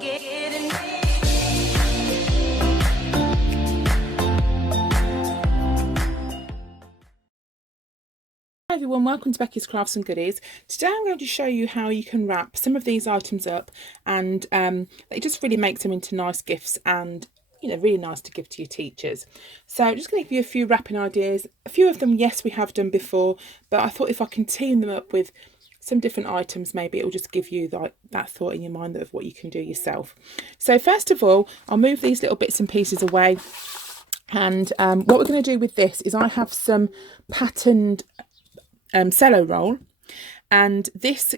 Hi everyone, welcome to Becky's Crafts and Goodies. Today I'm going to show you how you can wrap some of these items up, and it just really makes them into nice gifts and really nice to give to your teachers. So I'm just going to give you a few wrapping ideas. A few of them, yes, we have done before, but I thought if I can team them up with some different items, maybe it will just give you that thought in your mind of what you can do yourself. So first of all, I'll move these little bits and pieces away, and what we're going to do with this is I have some patterned cello roll, and this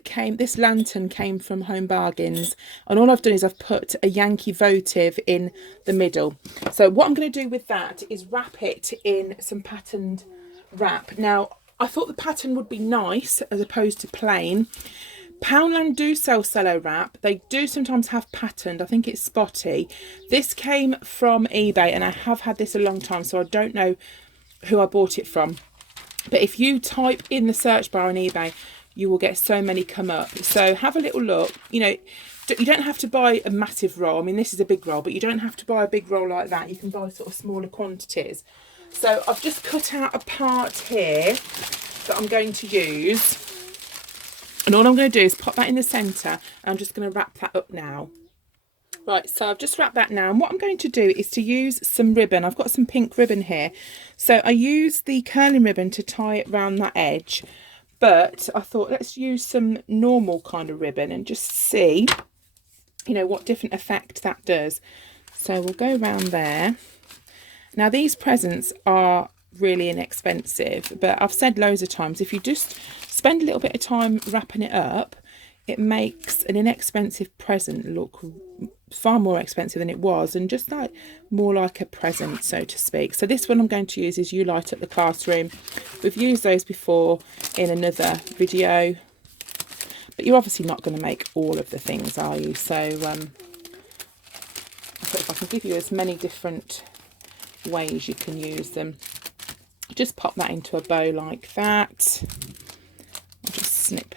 lantern came from Home Bargains, and all I've done is I've put a Yankee votive in the middle. So what I'm going to do with that is wrap it in some patterned wrap. Now I thought the pattern would be nice as opposed to plain. Poundland do sell cello wrap. They do sometimes have patterned. I think it's spotty. This came from eBay, and I have had this a long time, so I don't know who I bought it from. But if you type in the search bar on eBay, you will get so many come up. So have a little look. You don't have to buy a massive roll. I mean, this is a big roll, but you don't have to buy a big roll like that. You can buy sort of smaller quantities. So I've just cut out a part here that I'm going to use. And all I'm going to do is pop that in the centre, and I'm just going to wrap that up now. Right, so I've just wrapped that now, and what I'm going to do is to use some ribbon. I've got some pink ribbon here. So I use the curling ribbon to tie it round that edge, but I thought let's use some normal kind of ribbon and just see, what different effect that does. So we'll go round there. Now these presents are really inexpensive, but I've said loads of times, if you just spend a little bit of time wrapping it up, it makes an inexpensive present look far more expensive than it was, and just more like a present, so to speak. So this one I'm going to use is You Light Up the Classroom. We've used those before in another video, but you're obviously not going to make all of the things, are you? So I thought if I can give you as many different ways you can use them, just pop that into a bow like that. I'll just snip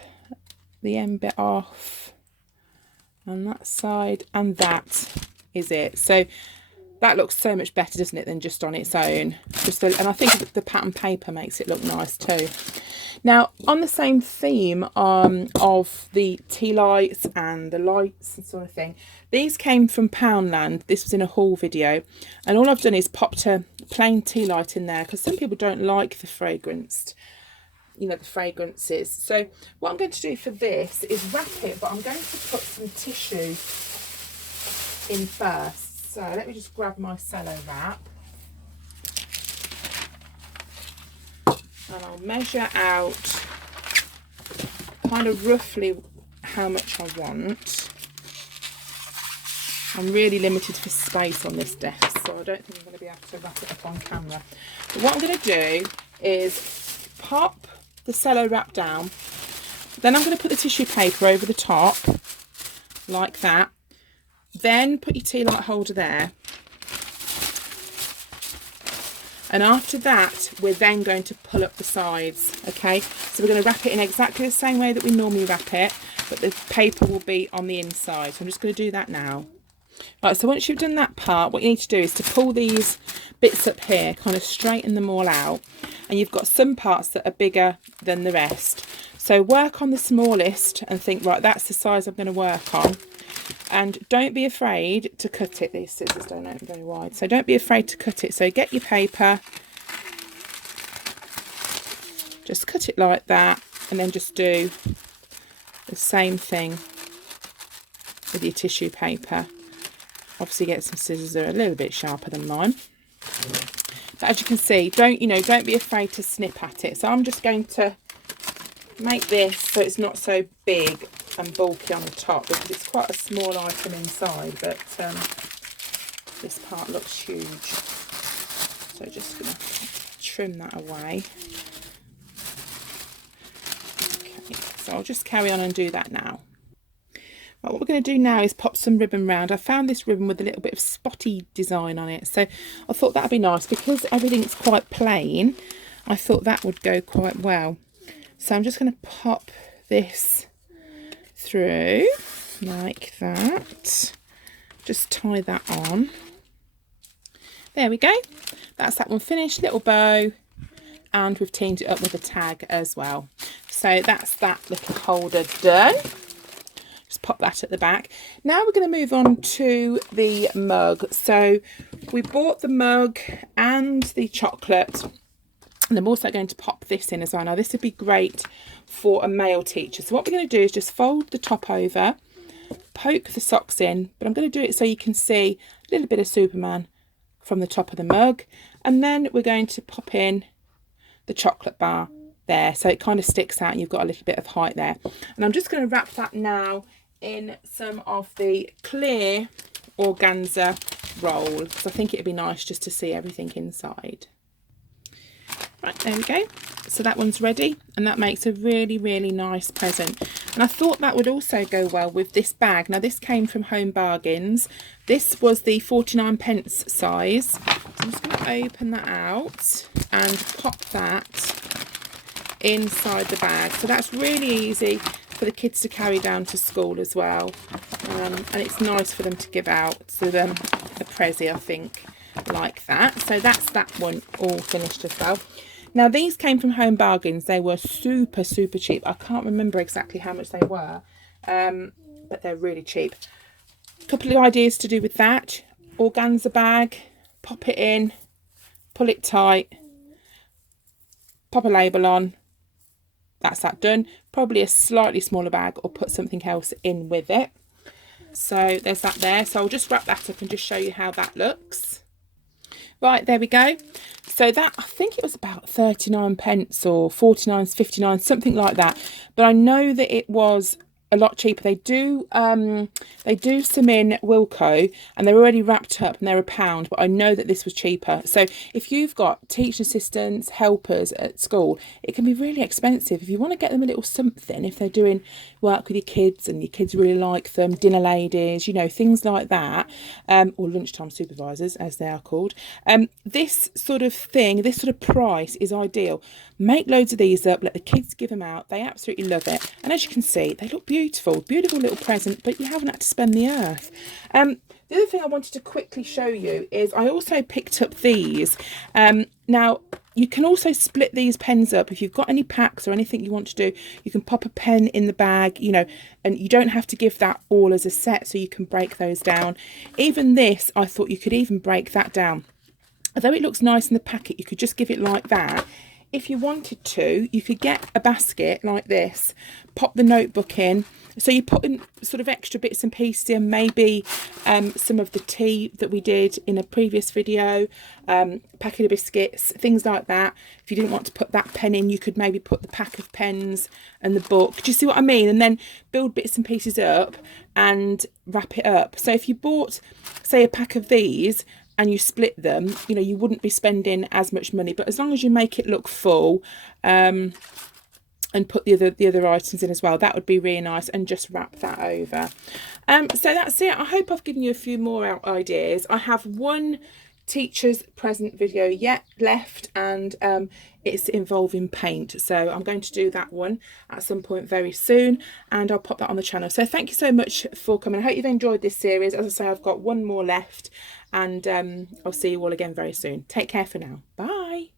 the end bit off on that side, and that is it. So that looks so much better, doesn't it, than just on its own. And I think the pattern paper makes it look nice too. Now on the same theme of the tea lights and the lights and sort of thing, these came from Poundland. This was in a haul video, and all I've done is popped a plain tea light in there because some people don't like the fragranced, the fragrances. So what I'm going to do for this is wrap it, but I'm going to put some tissue in first. So let me just grab my cello wrap, and I'll measure out kind of roughly how much I want. I'm really limited for space on this desk, so I don't think I'm going to be able to wrap it up on camera. But what I'm going to do is pop the cello wrap down, then I'm going to put the tissue paper over the top like that, then put your tea light holder there, and after that we're then going to pull up the sides. Okay, so we're going to wrap it in exactly the same way that we normally wrap it, but the paper will be on the inside. So I'm just going to do that now. Right, so once you've done that part, what you need to do is to pull these bits up here, kind of straighten them all out, and you've got some parts that are bigger than the rest. So work on the smallest and think, right, that's the size I'm going to work on. And don't be afraid to cut it. These scissors don't open very wide, so don't be afraid to cut it. So get your paper, just cut it like that, and then just do the same thing with your tissue paper. Obviously get some scissors that are a little bit sharper than mine. But as you can see, don't be afraid to snip at it. So I'm just going to make this so it's not so big and bulky on the top, because it's quite a small item inside, but this part looks huge. So just going to trim that away. Okay, so I'll just carry on and do that now. Right, what we're going to do now is pop some ribbon round. I found this ribbon with a little bit of spotty design on it, so I thought that would be nice. Because everything's quite plain, I thought that would go quite well. So I'm just going to pop this through like that. just tie that on. There we go. That's that one finished. Little bow, and we've teamed it up with a tag as well. So that's that little holder done. Just pop that at the back. Now we're going to move on to the mug. So we bought the mug and the chocolate, and I'm also going to pop this in as well. Now this would be great for a male teacher. So what we're going to do is just fold the top over, poke the socks in, but I'm going to do it so you can see a little bit of Superman from the top of the mug, and then we're going to pop in the chocolate bar there so it kind of sticks out and you've got a little bit of height there. And I'm just going to wrap that now in some of the clear organza roll, because I think it'd be nice just to see everything inside. Right, there we go. So that one's ready, and that makes a really, really nice present. And I thought that would also go well with this bag. Now this came from Home Bargains. This was the 49p size. So I'm just going to open that out and pop that inside the bag. So that's really easy for the kids to carry down to school as well. And it's nice for them to give out to them a prezi, I think, like that. So that's that one all finished as well. Now these came from Home Bargains. They were super, super cheap. I can't remember exactly how much they were, but they're really cheap. A couple of ideas to do with that. Organza bag, pop it in, pull it tight, pop a label on. That's that done. Probably a slightly smaller bag, or put something else in with it. So there's that there. So I'll just wrap that up and just show you how that looks. Right, there we go. So that, I think it was about 39p or 49, 59, something like that. But I know that it was a lot cheaper. They do some in Wilko, and they're already wrapped up and they're £1, but I know that this was cheaper. So if you've got teaching assistants, helpers at school, it can be really expensive. If you want to get them a little something, if they're doing work with your kids and your kids really like them, dinner ladies, you know, things like that, or lunchtime supervisors as they are called, this sort of thing, this sort of price is ideal. Make loads of these up, let the kids give them out. They absolutely love it, and as you can see, they look beautiful little present, but you haven't had to spend the earth. The other thing I wanted to quickly show you is I also picked up these. Now you can also split these pens up. If you've got any packs or anything you want to do, you can pop a pen in the bag, you know, and you don't have to give that all as a set, so you can break those down. Even this, I thought you could even break that down. Although it looks nice in the packet, you could just give it like that. If you wanted to, you could get a basket like this, pop the notebook in. So you put in sort of extra bits and pieces in, maybe some of the tea that we did in a previous video, packet of biscuits, things like that. If you didn't want to put that pen in, you could maybe put the pack of pens and the book. Do you see what I mean? And then build bits and pieces up and wrap it up. So if you bought, say, a pack of these, and you split them, you know, you wouldn't be spending as much money. But as long as you make it look full, and put the other items in as well, that would be really nice, and just wrap that over. So that's it. I hope I've given you a few more ideas. I have one teacher's present video yet left, and it's involving paint, so I'm going to do that one at some point very soon, and I'll pop that on the channel. So thank you so much for coming. I hope you've enjoyed this series. As I say, I've got one more left, and I'll see you all again very soon. Take care for now. Bye.